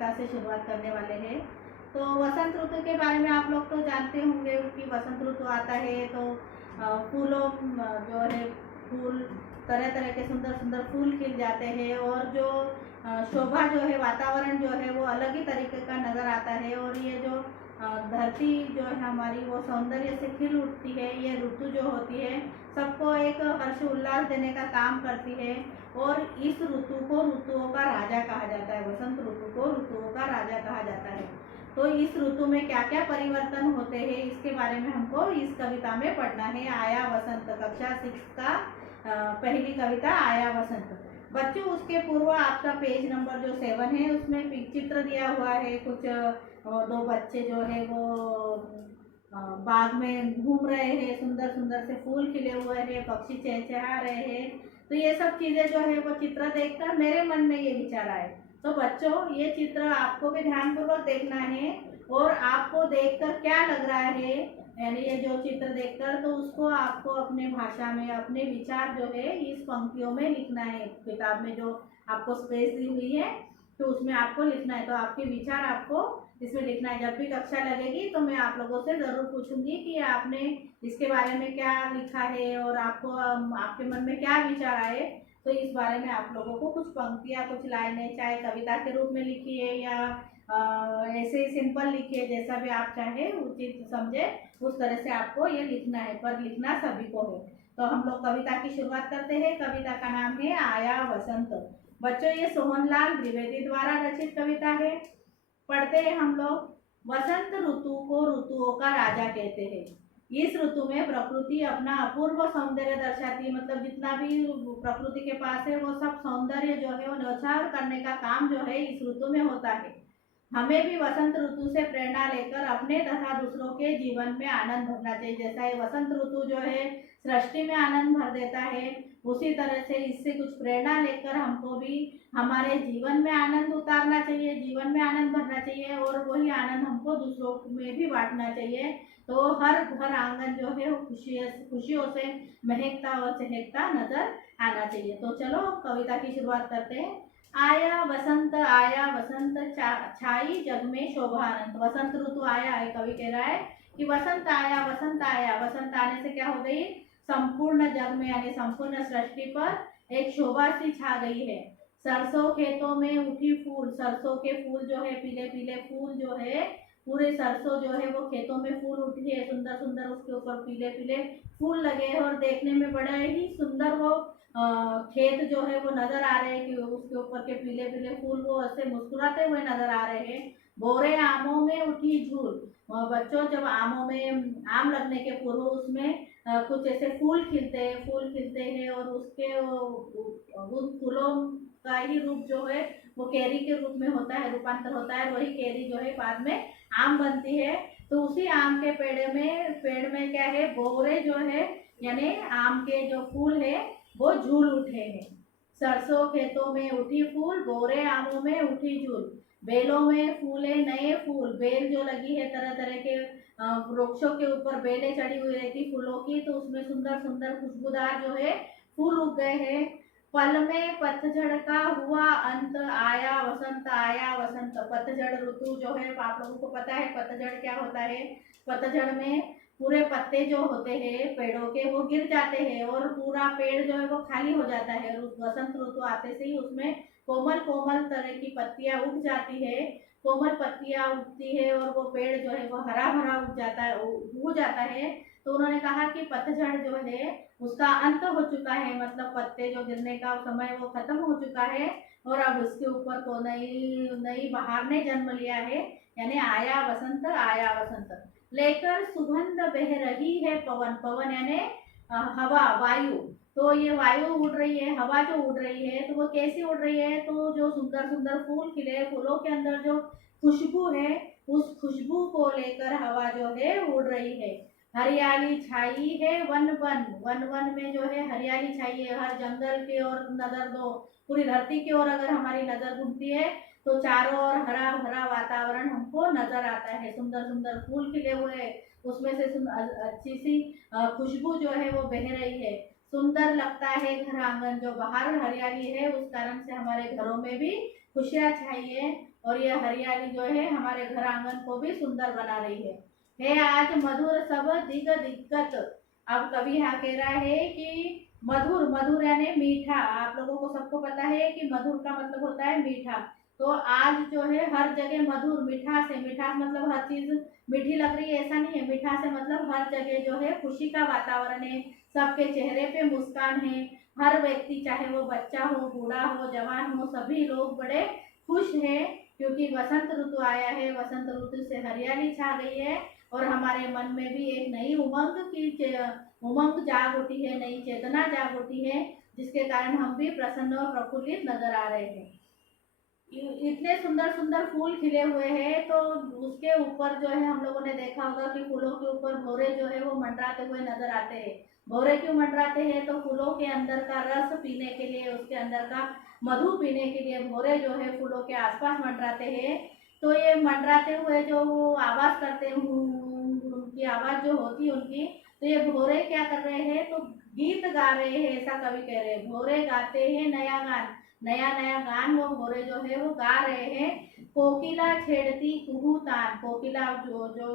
कविता से शुरुआत करने वाले हैं। तो वसंत ऋतु के बारे में आप लोग तो जानते होंगे कि वसंत ऋतु आता है तो फूलों जो है फूल तरह तरह के सुंदर सुंदर फूल खिल जाते हैं और जो शोभा जो है वातावरण जो है वो अलग ही तरीके का नज़र आता है और ये जो धरती जो है हमारी वो सौंदर्य से खिल उठती है। ये ऋतु जो होती है सबको एक हर्ष उल्लास देने का काम करती है और इस ऋतु को ऋतुओं का राजा कहा जाता है। वसंत ऋतु को ऋतुओं का राजा कहा जाता है। तो इस ऋतु में क्या क्या परिवर्तन होते हैं इसके बारे में हमको इस कविता में पढ़ना है। आया वसंत, कक्षा 6 का पहली कविता आया वसंत। बच्चों उसके पूर्व आपका पेज नंबर जो 7 है उसमें चित्र दिया हुआ है। कुछ दो बच्चे जो है वो बाग में घूम रहे हैं, सुंदर सुंदर से फूल खिले हुए हैं, पक्षी चहचहा रहे हैं। तो ये सब चीज़ें जो है वो चित्र देखकर मेरे मन में ये विचार आए। तो बच्चों ये चित्र आपको भी ध्यानपूर्वक देखना है और आपको देखकर क्या लग रहा है, यानी ये जो चित्र देखकर तो उसको आपको अपने भाषा में अपने विचार जो है इस पंक्तियों में लिखना है। किताब में जो आपको स्पेस दी हुई है तो उसमें आपको लिखना है। तो आपके विचार आपको इसमें लिखना है। जब भी कक्षा लगेगी तो मैं आप लोगों से ज़रूर पूछूंगी कि आपने इसके बारे में क्या लिखा है और आपको आपके मन में क्या विचार आए। तो इस बारे में आप लोगों को कुछ पंक्तियाँ कुछ लाइनें चाहे कविता के रूप में लिखिए या ऐसे ही सिंपल लिखिए, जैसा भी आप चाहे उचित समझे उस तरह से आपको ये लिखना है, पर लिखना सभी को है। तो हम लोग कविता की शुरुआत करते हैं। कविता का नाम है आया वसंत। बच्चों ये सोहनलाल द्विवेदी द्वारा रचित कविता है। पढ़ते हैं हम लोग। वसंत ऋतु को ऋतुओं का राजा कहते हैं। इस ऋतु में प्रकृति अपना अपूर्व सौंदर्य दर्शाती है, मतलब जितना भी प्रकृति के पास है वो सब सौंदर्य जो है वो न्यौछावर करने का काम जो है इस ऋतु में होता है। हमें भी वसंत ऋतु से प्रेरणा लेकर अपने तथा दूसरों के जीवन में आनंद भरना चाहिए। जैसा ये वसंत ऋतु जो है सृष्टि में आनंद भर देता है, उसी तरह से इससे कुछ प्रेरणा लेकर हमको भी हमारे जीवन में आनंद उतारना चाहिए, जीवन में आनंद भरना चाहिए और वही आनंद हमको दूसरों में भी बांटना चाहिए। तो हर घर आंगन जो है खुशियों से महकता और चहकता नजर आना चाहिए। तो चलो कविता की शुरुआत करते हैं। आया वसंत छाई जग में शोभानंद। वसंत ऋतु आया है, कवि कह रहा है कि वसंत आया वसंत आया। वसंत आने से क्या हो गई, संपूर्ण जग में यानी संपूर्ण सृष्टि पर एक शोभा सी छा गई है। सरसों खेतों में उठी फूल, सरसों के फूल जो है पीले पीले फूल जो है पूरे सरसों जो है वो खेतों में फूल उठी है, सुंदर सुंदर उसके ऊपर पीले पीले फूल लगे हैं और देखने में बड़े ही सुंदर वो खेत जो है वो नजर आ रहे हैं कि उसके ऊपर के पीले पीले फूल वो ऐसे मुस्कुराते हुए नजर आ रहे हैं। बोरे आमों में उठी झूल। बच्चों जब आमों में आम लगने के पूर्व उसमें कुछ ऐसे फूल खिलते हैं और उसके उन फूलों का ही रूप जो है वो केरी के रूप में होता है, रूपांतर होता है। वही केरी जो है बाद में आम बनती है। तो उसी आम के पेड़ में क्या है, बोरे जो है यानी आम के जो फूल है वो झूल उठे हैं। सरसों खेतों में उठी फूल, बोरे आमों में उठी झूल। बेलों में फूले नए फूल। बेल जो लगी है तरह तरह के वृक्षों के ऊपर बेलें चढ़ी हुई रहती फूलों की, तो उसमें सुंदर सुंदर खुशबूदार जो है फूल उग गए हैं। पल में पतझड़ का हुआ अंत, आया वसंत आया वसंत। पतझड़ ऋतु जो है आप लोगों को पता है पतझड़ क्या होता है। पतझड़ में पूरे पत्ते जो होते हैं पेड़ों के वो गिर जाते हैं और पूरा पेड़ जो है वो खाली हो जाता है। और वसंत ऋतु आते से ही उसमें कोमल कोमल तरह की पत्तियां उग जाती है, कोमल पत्तियां उगती है और वो पेड़ जो है वो हरा भरा उग जाता है। तो उन्होंने कहा कि पतझड़ जो है उसका अंत हो चुका है, मतलब पत्ते जो गिरने का समय वो खत्म हो चुका है और अब उसके ऊपर को नई नई बहार ने जन्म लिया है। यानी आया वसंत लेकर सुगंध बह रही है पवन। पवन यानी हवा, वायु। तो ये वायु उड़ रही है, हवा जो उड़ रही है तो वो कैसी उड़ रही है, तो जो सुंदर सुंदर फूल खिले फूलों के अंदर जो खुशबू है उस खुशबू को लेकर हवा जो है उड़ रही है। हरियाली छाई है वन वन। वन वन में जो है हरियाली छाई है। हर जंगल की ओर नजर दो, पूरी धरती की ओर अगर हमारी नजर घूमती है तो चारों ओर हरा भरा वातावरण हमको नजर आता है। सुंदर सुंदर फूल खिले हुए, उसमें से अच्छी सी खुशबू जो है वो बह रही है। सुंदर लगता है घर आंगन। जो बाहर हरियाली है उस कारण से हमारे घरों में भी खुशियाँ छाई है और ये हरियाली जो है हमारे घर आंगन को भी सुंदर बना रही है आज मधुर सब दिग दिग्गत। अब कवि यहाँ कह रहा है कि मधुर, मधुर यानी मीठा। आप लोगों को सबको पता है कि मधुर का मतलब होता है मीठा। तो आज जो है हर जगह मधुर, मिठास है। मिठास मतलब हर चीज मीठी लग रही है ऐसा नहीं है। मिठास है मतलब हर जगह जो है खुशी का वातावरण है, सबके चेहरे पे मुस्कान है। हर व्यक्ति, चाहे वो बच्चा हो, बूढ़ा हो, जवान हो, सभी लोग बड़े खुश हैं क्योंकि वसंत ऋतु आया है। वसंत ऋतु से हरियाली छा गई है और हमारे मन में भी एक नई उमंग जाग उठी है, नई चेतना जाग उठी है, जिसके कारण हम भी प्रसन्न और प्रफुल्लित नजर आ रहे हैं। इतने सुंदर सुंदर फूल खिले हुए हैं, तो उसके ऊपर जो है हम लोगों ने देखा होगा कि फूलों के ऊपर भौरे जो है वो मंडराते हुए नजर आते हैं। भौरे क्यों मंडराते हैं? तो फूलों के अंदर का रस पीने के लिए, उसके अंदर का मधु पीने के लिए भौरे जो है फूलों के आसपास मंडराते हैं। तो ये मंडराते हुए जो वो आवाज करते हैं, उनकी आवाज जो होती है उनकी, तो ये भौरे क्या कर रहे हैं? तो गीत गा रहे हैं, ऐसा कवि कह रहे हैं। भौरे गाते हैं नया गान, नया नया गान वो भौरे जो है वो गा रहे हैं। कोकिला छेड़ती कुहू तान। कोकिला जो जो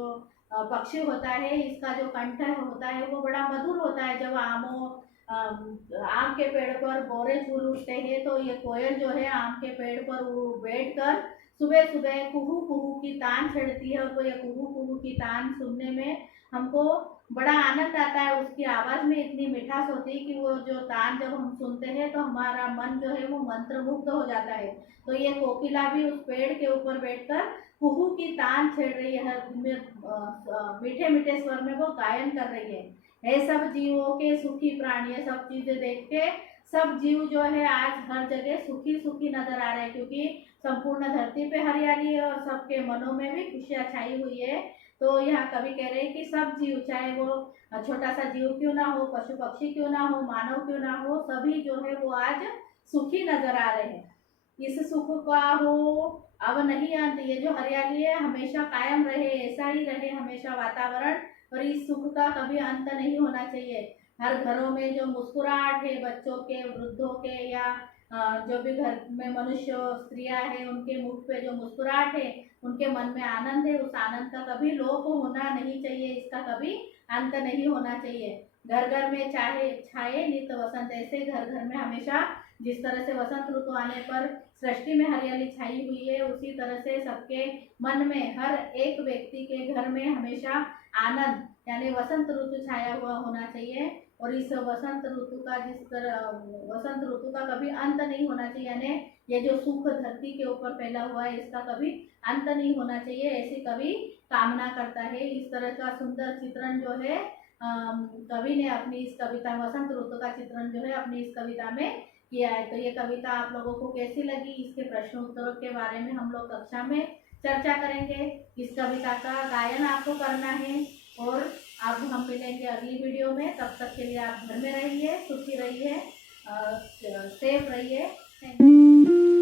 पक्षी होता है, इसका जो कंठ होता है वो बड़ा मधुर होता है। जब आम के पेड़ पर भौरे झूल उठते हैं, तो ये कोयल जो है आम के पेड़ पर वो बैठकर सुबह सुबह कुहू कुहू की तान छेड़ती है। और वो ये कुहू कुहू की तान सुनने में हमको बड़ा आनंद आता है। उसकी आवाज में इतनी मिठास होती है कि वो जो तान जब हम सुनते हैं तो हमारा मन जो है वो मंत्रमुग्ध हो जाता है। तो ये कोकिला भी उस पेड़ के ऊपर बैठकर कुहू की तान छेड़ रही है, मीठे मीठे स्वर में वो गायन कर रही है सब जीवों के सुखी प्राणी। ये सब चीजें देख के सब जीव जो है आज हर जगह सुखी सुखी नजर आ रहे हैं, क्योंकि संपूर्ण धरती पे हरियाली है और सबके मनों में भी खुशियां छाई हुई है। तो यहाँ कवि कह रहे हैं कि सब जीव, चाहे वो छोटा सा जीव क्यों ना हो, पशु पक्षी क्यों ना हो, मानव क्यों ना हो, सभी जो है वो आज सुखी नजर आ रहे हैं। इस सुख का हो अब नहीं अंत। ये जो हरियाली है हमेशा कायम रहे, ऐसा ही रहे हमेशा वातावरण, और इस सुख का कभी अंत नहीं होना चाहिए। हर घरों में जो मुस्कुराहट है, बच्चों के, वृद्धों के, या जो भी घर में मनुष्य स्त्रियां हैं, उनके मुख पे जो मुस्कुराहट है, उनके मन में आनंद है, उस आनंद का कभी लोप होना नहीं चाहिए, इसका कभी अंत नहीं होना चाहिए। घर घर में चाहे छाए नित वसंत। ऐसे घर घर में हमेशा, जिस तरह से वसंत ऋतु आने पर सृष्टि में हरियाली छाई हुई है, उसी तरह से सबके मन में, हर एक व्यक्ति के घर में हमेशा आनंद यानी वसंत ऋतु छाया हुआ होना चाहिए। और इस वसंत ऋतु का, जिस तरह वसंत ऋतु का कभी अंत नहीं होना चाहिए, यानी ये जो सुख धरती के ऊपर फैला हुआ है इसका कभी अंत नहीं होना चाहिए, ऐसी कवि कामना करता है। इस तरह का सुंदर चित्रण जो है कवि ने अपनी इस कविता, वसंत ऋतु का चित्रण जो है अपनी इस कविता में किया है। तो ये कविता आप लोगों को कैसी लगी, इसके प्रश्न उत्तरों के बारे में हम लोग कक्षा में चर्चा करेंगे। इस कविता का गायन आपको करना है। और अब हम मिलेंगे अगली वीडियो में। तब तक के लिए आप घर में रहिए, सुखी रहिए, सेफ रहिए। Thank you.